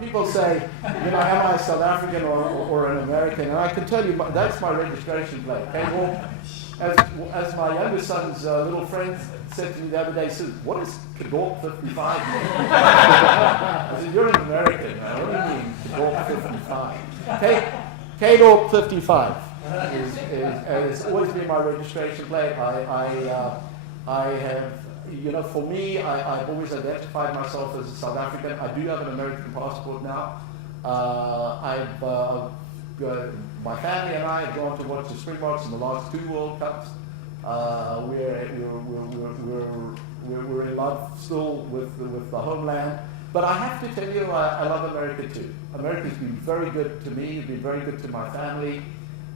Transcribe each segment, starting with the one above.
people say, am I South African or an American? And I can tell you, that's my registration plate. Okay? Well, as my younger son's little friend said to me the other day, he said, what is Kadorp 55? I said, you're an American, man. What do you mean, Kadorp 55? Kadorp 55 has always been my registration plate. I have, for me, I've always identified myself as a South African. I do have an American passport now. My family and I have gone to watch the Springboks in the last 2 World Cups. We're in love still with the homeland. But I have to tell you, I love America too. America's been very good to me. It's been very good to my family.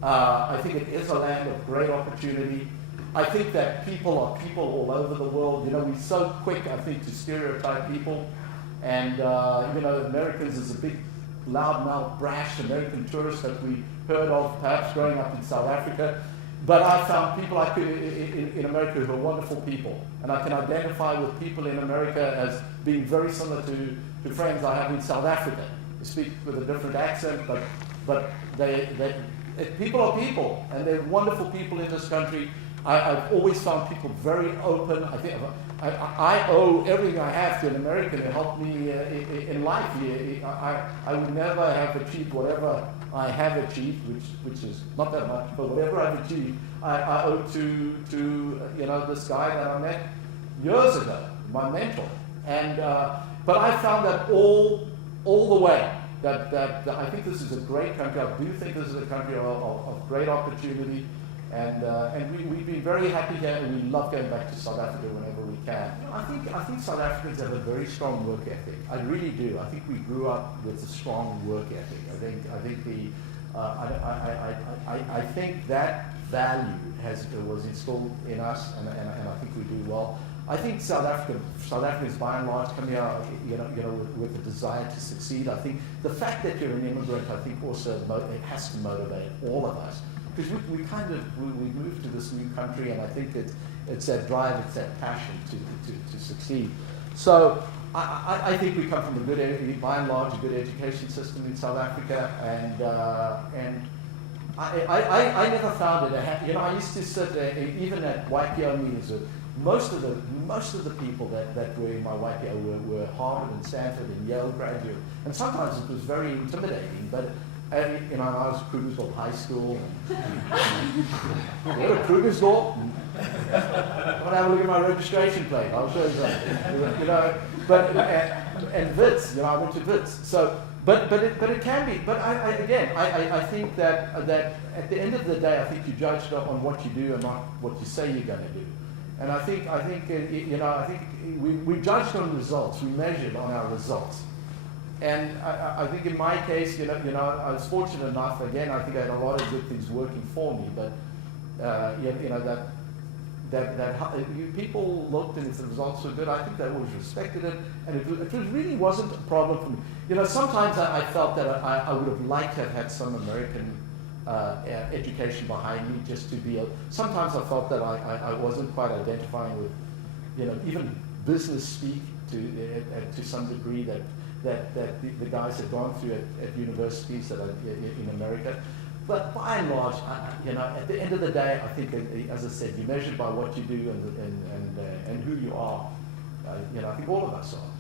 I think it is a land of great opportunity. I think that people are people all over the world. We're so quick, I think, to stereotype people. And, Americans is a big, loudmouth, brash American tourist that we heard of perhaps growing up in South Africa. But I found people in America who are wonderful people. And I can identify with people in America as being very similar to friends I have in South Africa. They speak with a different accent, but people are people, and they're wonderful people in this country. I've always found people very open. I think I owe everything I have to an American to help me in life. I would never have achieved whatever I have achieved, which is not that much, but whatever I've achieved, I owe to this guy that I met years ago, my mentor. And but I found that all the way that I think this is a great country. I do think this is a country of great opportunity. And we've been very happy here, and we love going back to South Africa whenever we can. I think South Africans have a very strong work ethic. I really do. I think we grew up with a strong work ethic. I think that value was instilled in us, and I think we do well. I think South Africans by and large come here, with a desire to succeed. I think the fact that you're an immigrant, I think also it has to motivate all of us. Because we moved to this new country, and I think it's that drive, it's that passion to succeed. So I think we come from by and large, a good education system in South Africa, and I never found it. I used to sit even at YPO meetings. Most of the people that were in my YPO were Harvard and Stanford and Yale graduates, and sometimes it was very intimidating, but. I was at Krugersdorp High School. What a Krugersdorp? I want to have a look at my registration plate. I'll show you something. But and Wits, I went to Wits. So, but it can be. But I think that at the end of the day, I think you're judged on what you do and not what you say you're going to do. And I think we judged on results. We measured on our results. And I think in my case, I was fortunate enough. Again, I think I had a lot of good things working for me. But people looked, and if the results were good, I think they always respected it. And it really wasn't a problem for me. Sometimes I felt that I would have liked to have had some American education behind me, just to be. Sometimes I felt that I wasn't quite identifying with, even business speak to some degree that the guys had gone through at universities that are in America. But by and large, at the end of the day, I think, as I said, you're measured by what you do and who you are. I think all of us are.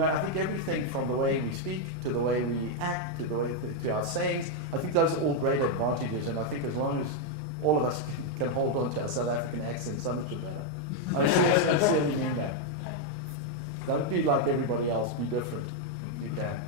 I think everything from the way we speak to the way we act to our sayings, I think those are all great advantages. And I think as long as all of us can hold on to our South African accent, so much better. I sincerely mean that. Don't be like everybody else. Be different. You can.